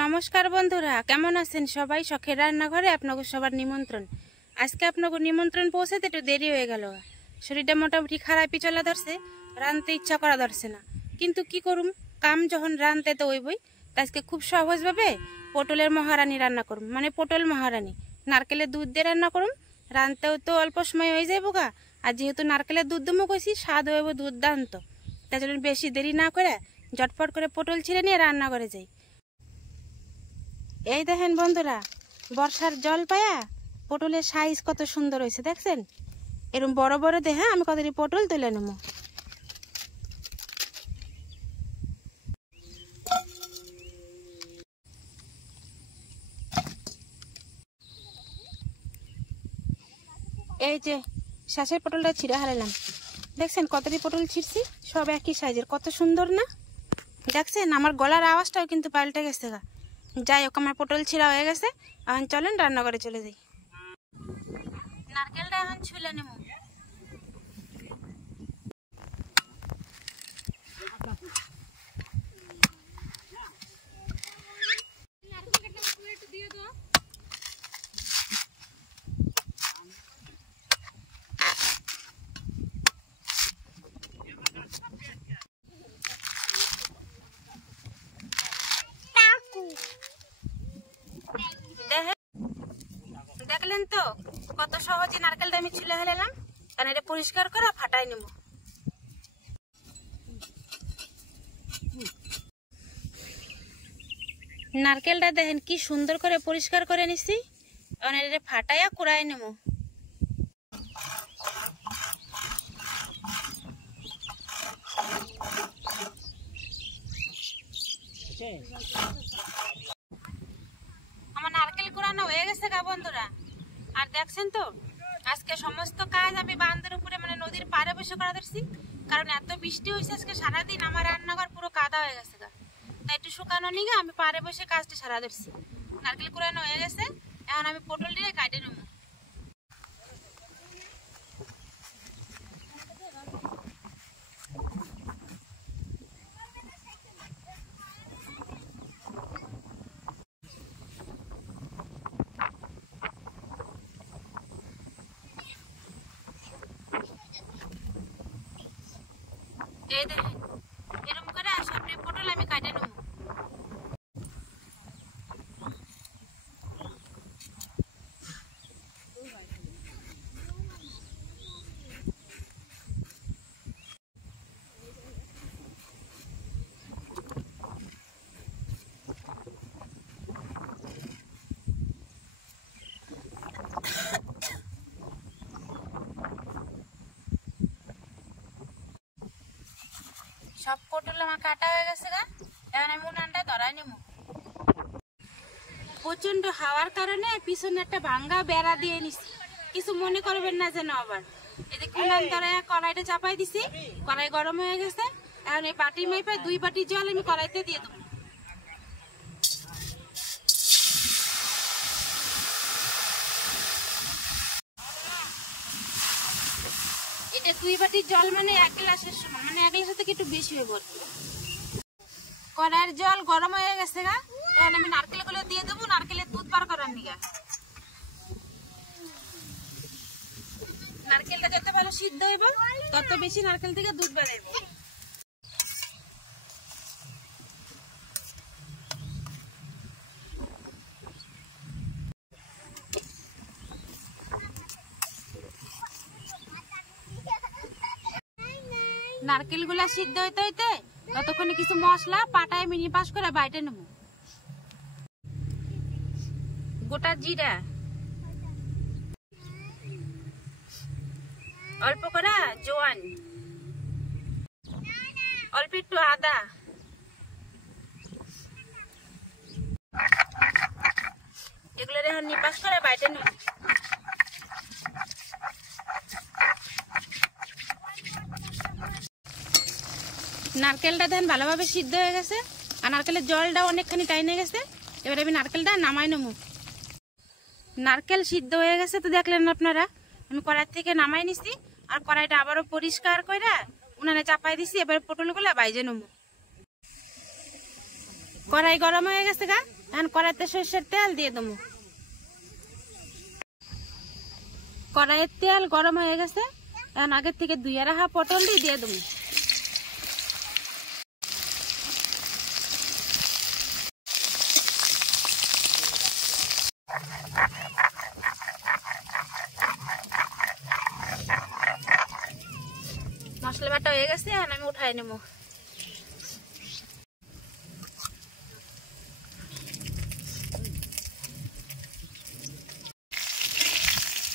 নমস্কার বন্ধুরা, কেমন আছেন সবাই? শখের রান্নাঘরে আপনাকে সবার নিমন্ত্রণ। আজকে আপনাকে নিমন্ত্রণ পৌঁছাতে একটু দেরি হয়ে গেল। শরীরটা মোটামুটি খারাপই চলা ধরছে, রাঁধতে ইচ্ছা করা ধরছে না, কিন্তু কি করুম, কাম যখন রাঁধতে তো ওইবই। আজকে খুব সহজভাবে পটলের মহারানী রান্না করুম, মানে পটল মহারানী। নারকেলের দুধ দিয়ে রান্না করুম, রাঁধতেও তো অল্প সময় হয়ে যাইব গা। আর যেহেতু নারকেলের দুধ দমও কইছি, স্বাদ হইব দুর্দান্ত। তাই জন্য বেশি দেরি না করে ঝটফট করে পটল ছিঁড়ে নিয়ে রান্না করে যাই। এই দেখেন বন্ধুরা, বর্ষার জল পায়া পটলের সাইজ কত সুন্দর হয়েছে, দেখছেন? এরকম বড় বড় দেখে আমি কতটি পটল তুলে নেব। এই যে শ্বাসের পটলটা ছিঁড়ে হারালাম, দেখছেন কতটি পটল ছিঁড়ছি, সব একই সাইজের, কত সুন্দর না? দেখছেন আমার গলার আওয়াজটাও কিন্তু পাল্টে গেছে গা। যাই হোক, আমার পটল ছিঁড়া হয়ে গেছে, এখন চলেন রান্নাঘরে চলে যাই। নারকেলটা এখন ছুলে নেব। দেখলেন তো কত সহজে নারকেলটা আমি ছুলে ফেলাম। কারণ এটা পরিষ্কার করে ফাটাই নেব। নারকেলটা দেখেন কি সুন্দর করে পরিষ্কার করে নিছি, কারণ এটা ফাটাইয়া কুড়াই নেব। আমার নারকেল কুড়ানো হয়ে গেছে গা বন্ধুরা। আর দেখছেন তো আজকে সমস্ত কাজ আমি বাঁধের উপরে, মানে নদীর পাড়ে বসে করা ধরছি। কারণ এত বৃষ্টি হয়েছে আজকে সারাদিন, আমার রান্নাঘর পুরো কাদা হয়ে গেছে গা। তাই একটু শুকানো নিয়ে আমি পাড়ে বসে কাজটা সারা ধরছি। নারকেল কুড়ানো হয়ে গেছে, এখন আমি পটল দিয়ে কাটে নেব। এই দেখেন এরকম করে সবটি পটল আমি কাটে নেব। সব পটল আমার কাটা হয়ে গেছে গা, এখন আমি উনানটা ধরাই নেব। প্রচন্ড হাওয়ার কারণে পিছনে একটা ভাঙ্গা বেড়া দিয়ে নিছি, কিছু মনে করবেন না যেন আবার। এদিকে উনান ধরাই কড়াইটা চাপাই দিছি, কড়াই গরম হয়ে গেছে। এখন এই বাটি মেপে 2 বাটি জল আমি কড়াইতে দিয়ে দেবো। এটা 2 বাটি জল, মানে 1 গ্লাসের সমান, মানে 1 গ্লাসের থেকে একটু বেশি হয়ে পড়বে। কড়াইয়ের জল গরম হয়ে গেছে গা, এখন আমি নারকেলগুলো দিয়ে দেবো, নারকেলের দুধ বার করার নিগা। নারকেলটা যত ভালো সিদ্ধ হইব তত বেশি নারকেল থেকে দুধ বেরাইব। নারকেল গুলা সিদ্ধ হইতে হইতে ততক্ষণে কিছু মশলা পাটায় মিনি পাস করে বাইটে নেব। গোটা জিরা, অল্প করে জোয়ান, অল্প একটু আদা, এগুলো এখন নিপাস করে বাইটে নেব। নারকেলটা দেন ভালোভাবে সিদ্ধ হয়ে গেছে, আর নারকেলের জলটা অনেকখানি টাইনে গেছে। এবার আমি নারকেলটা নামাই নেব। নারকেল সিদ্ধ হয়ে গেছে তো দেখলেন আপনারা, আমি কড়াই থেকে নামাই নিছি। আর কড়াইটা আবারও পরিষ্কার করে উনানে চাপাই দিছি। এবার পটলগুলো বাইজে নেব। কড়াই গরম হয়ে গেছে গা, এখন কড়াইতে সরষের তেল দিয়ে দেবো। কড়াইয়ের তেল গরম হয়ে গেছে, এখন আগের থেকে 2.5 পটল দিয়ে দেবো। মশলা বাটা হয়ে গেছে, এখন আমি উঠাই নেবো।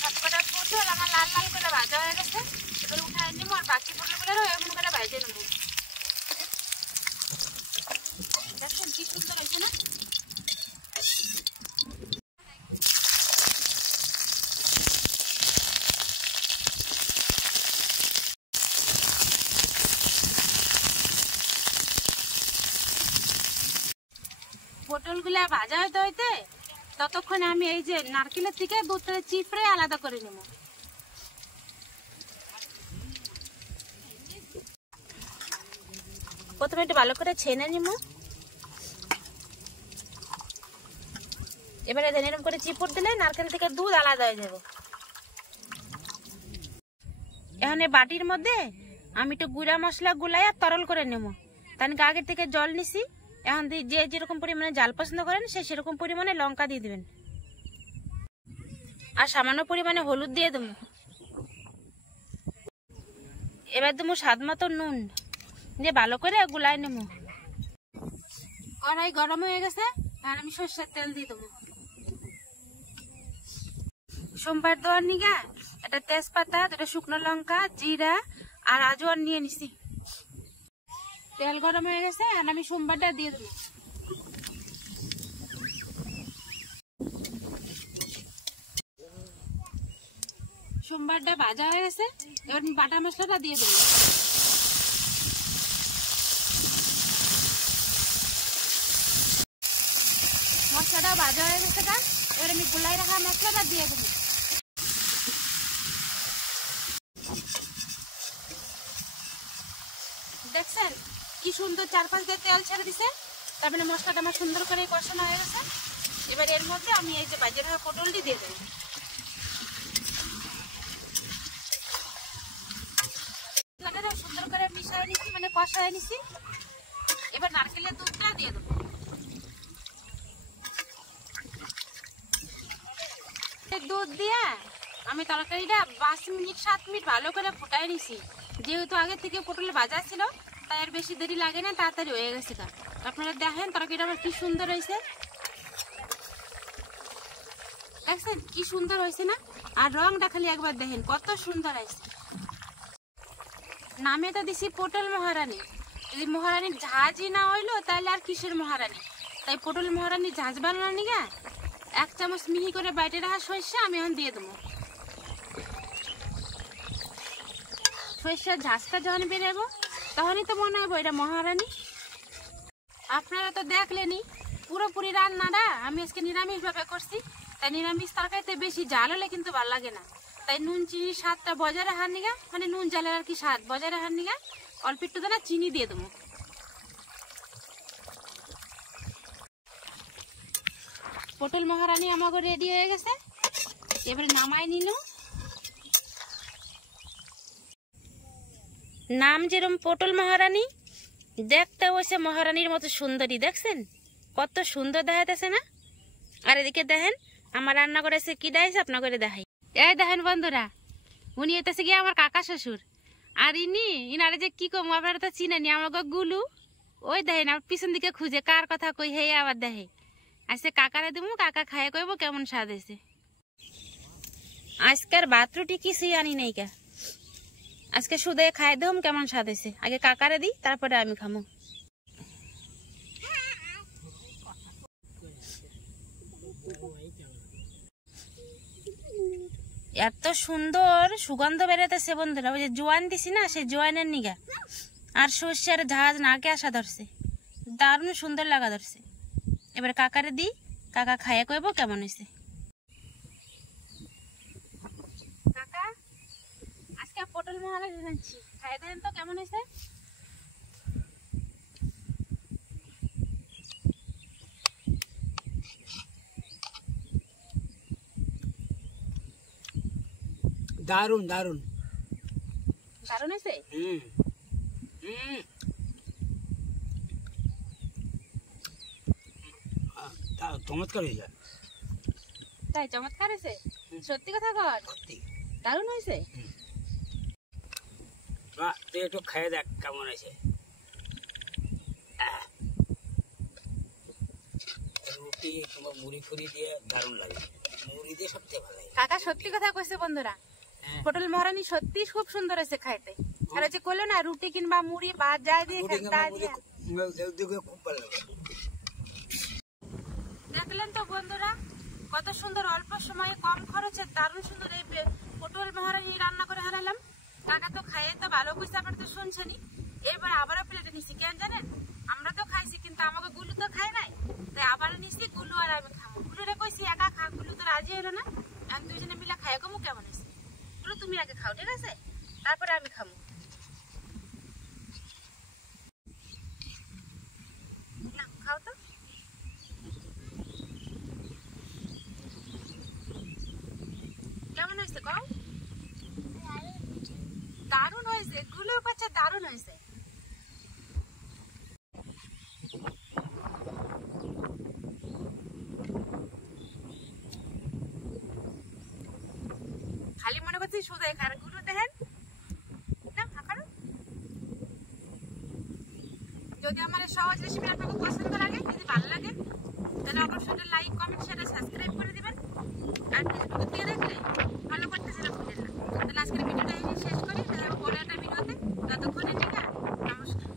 সবকটা পটল আমার লাল লাল করে ভাজা হয়ে গেছে, এবার উঠাই নেবো। আর বাকি পটলগুলো এমন করে ভাজে নেবো। দেখুন কি সুন্দর হয়েছে না? পটলগুলা ভাজা হইতে হইতে ততক্ষণে আমি এই যে নারকেলের থেকে দুধটা চিপড়ে আলাদা করে নেব। প্রথমে একটু ভালো করে ছেনে নিব। এবারে এরকম করে চিপড় দিলে নারকেল থেকে দুধ আলাদা হয়ে যাবে। এখন এই বাটির মধ্যে আমি একটু গুঁড়া মশলা গুলাই আর তরল করে নেব। তার আগে থেকে জল নিছি। এখন যে যেরকম পরিমাণে জাল পছন্দ করেন সে সেরকম পরিমাণে লঙ্কা দিয়ে দিবেন, আর সামান্য পরিমাণে হলুদ দিয়ে দেবো। এবার দেবো স্বাদ মতো নুন দিয়ে ভালো করে গুলাই নেবো। কড়াই গরম হয়ে গেছে, আর আমি সরষের তেল দিয়ে দেবো। সোমবার দেওয়ার নিগা একটা তেজপাতা, 2টা শুকনো লঙ্কা, জিরা আর আজওয়ান নিয়ে নিছি। তেল গরম হয়ে গেছে, আর আমি সোমবারটা দিয়ে দেবো। সোমবারটা ভাজা হয়ে গেছে, এবার বাটা মশলাটা দিয়ে দেবো। মশলাটা ভাজা হয়ে গেছে, এবার আমি গুলাই রাখা মশলাটা দিয়ে দেবো। দেখছেন কি সুন্দর 4-5 দিয়ে তেল ছেড়ে দিছে। তার মানে মশলাটা আমার সুন্দর করে কষানো হয়ে গেছে। এবার এর মধ্যে আমি এই যে ভাজা রাখা পটলটি দিয়ে দেবো। সুন্দর করে মিশিয়ে নিছি, মানে কষায় নিছি। এবার নারকেলের দুধটা দিয়ে দেবো। দুধ দিয়ে আমি তরকারিটা 5 মিনিট 7 মিনিট ভালো করে ফুটাই নিছি। যেহেতু আগে থেকে পটল ভাজা ছিল তাই আর বেশি দেরি লাগে না, তাড়াতাড়ি হয়ে গেছে। আপনারা দেখেন তরকারিটা আমার কি সুন্দর হয়েছে। দেখছেন কি সুন্দর হয়েছে না? আর রংটা খালি একবার দেখেন কত সুন্দর হয়েছে। নামে তো দিছি পটল মহারানী। যদি মহারানীর ঝাঁজই না হইলো তাহলে আর কিসের মহারানী? তাই পটল মহারানীর ঝাঁজ বানানো নিগা 1 চামচ মিহি করে বাইটে রাখা সরষে আমি এখন দিয়ে দেবো। সরষের ঝাঁজটা যখন বেরোবো তখনই তো মনে হবো এটা মহারানী। আপনারা তো দেখলেনি পুরোপুরি রান্নাটা আমি আজকে নিরামিষ ভাবে করছি। তাই নিরামিষ তরকারিতে বেশি জাল হলে কিন্তু ভালো লাগে না। তাই নুন চিনির স্বাদটা বজায় রাখার নিগা, মানে নুন জালের আর কি স্বাদ বজায় রাখার নিগা অল্প একটু দানা চিনি দিয়ে দেবো। পটল মহারানী আমাকে রেডি হয়ে গেছে, এবারে নামাই নিল। নাম যেরকম পটল মহারানী, দেখতে হয়েছে মহারানীর মতো সুন্দরী। দেখছেন কত সুন্দর দেখাইতেছে না? আর এদিকে দেখেন আমার রান্না করেছে কি ডাইছে আপনার করে দেখাই। এই দেখেন বন্ধুরা, উনি এতেছে গিয়ে আমার কাকা শ্বশুর। আর ইনারে যে কি কম আপনারা তো চিনেনি, আমাকে গুলু। ওই দেখেন আমার পিছন দিকে খুঁজে কার কথা কই, হে আবার দেখে আজকে কাকারে দিব, কাকা খায় কইব কেমন স্বাদ হয়েছে। আজকের ভাত রুটি কিছুই আনি নাই কা, আজকে শুধু খাই দেব কেমন স্বাদ হয়েছে। আগে কাকারে দিই তারপরে আমি খামো। এত সুন্দর সুগন্ধ বেরোতেছে বন্ধুরা, ওই যে জোয়ান দিছি না সেই জোয়ানের নিগা আর সর্ষের ঝাঁজ নাকে আসা ধরছে, দারুণ সুন্দর লাগা ধরছে। এবার কাকারে দিই, কাকা খাইয়া কইব কেমন হয়েছে। কাকা আজকে পটল মহারানী রাঁধছি, খাইয়ে দেন তো কেমন হয়েছে। দারুন দারুন দারুণ হয়েছে। চমৎকার হয়েছে। তাই চমৎকার হয়েছে, সত্যি কথা কর, দারুণ হয়েছে। তুই একটু খেয়ে দেখ কেমন হয়েছে। রুটি কিংবা মুড়ি ফুড়ি দিয়ে দারুণ লাগে, মুড়ি দিয়ে সবচেয়ে ভালো লাগে। কাকা সত্যি কথা কইছে বন্ধুরা, পটল মহারানী সত্যি খুব সুন্দর হয়েছে খাইতে। আর হচ্ছে কইলো না রুটি কিংবা মুড়ি ভাত যা দিয়ে খুব ভালো লাগে। দেখলেন তো বন্ধুরা, কত সুন্দর অল্প সময়ে কম খরচে দারুণ সুন্দর এই পটল মহারানী রান্না করে হারালাম। কাকা তো খাইয়ে তো ভালো কইছে, আপনারা তো শুনছেনই। এবার আবারও প্লেটে নিছি, কেন জানেন? আমরা তো খাইছি কিন্তু আমাকে গুলু তো খাই নাই, তাই আবারও নিছি। গুলু আর আমি খাবো। গুলুরে কইছি একা খা, গুলু তো রাজি হলো না। আমি দুইজনে মিলে খাই কমু কেমন হয়েছে। গুলু তুমি আগে খাও, ঠিক আছে, তারপরে আমি খাবো। খাও তো। কেমন হয়েছে কও? দারুণ হয়েছে, গুলো পাচ্ছে দারুণ হয়েছে। খালি মনে করছি সোজাই খার, গুলো দেখেন না খাকার। যদি আমার সহজ রেসিপি আপনাকে পছন্দ লাগে, যদি ভালো লাগে, তাহলে অবশ্যই লাইক কমেন্ট শেয়ার সাবস্ক্রাইব করে দিবেন। আর ফেসবুকে দিয়ে দেখলে ফলো করতেছিলাম ভুলেন না। তাহলে আজকের ভিডিওটা শেষ করি, দেখা হবে পরের একটা ভিডিওতে। ততক্ষণে ঠিক আছে, নমস্কার।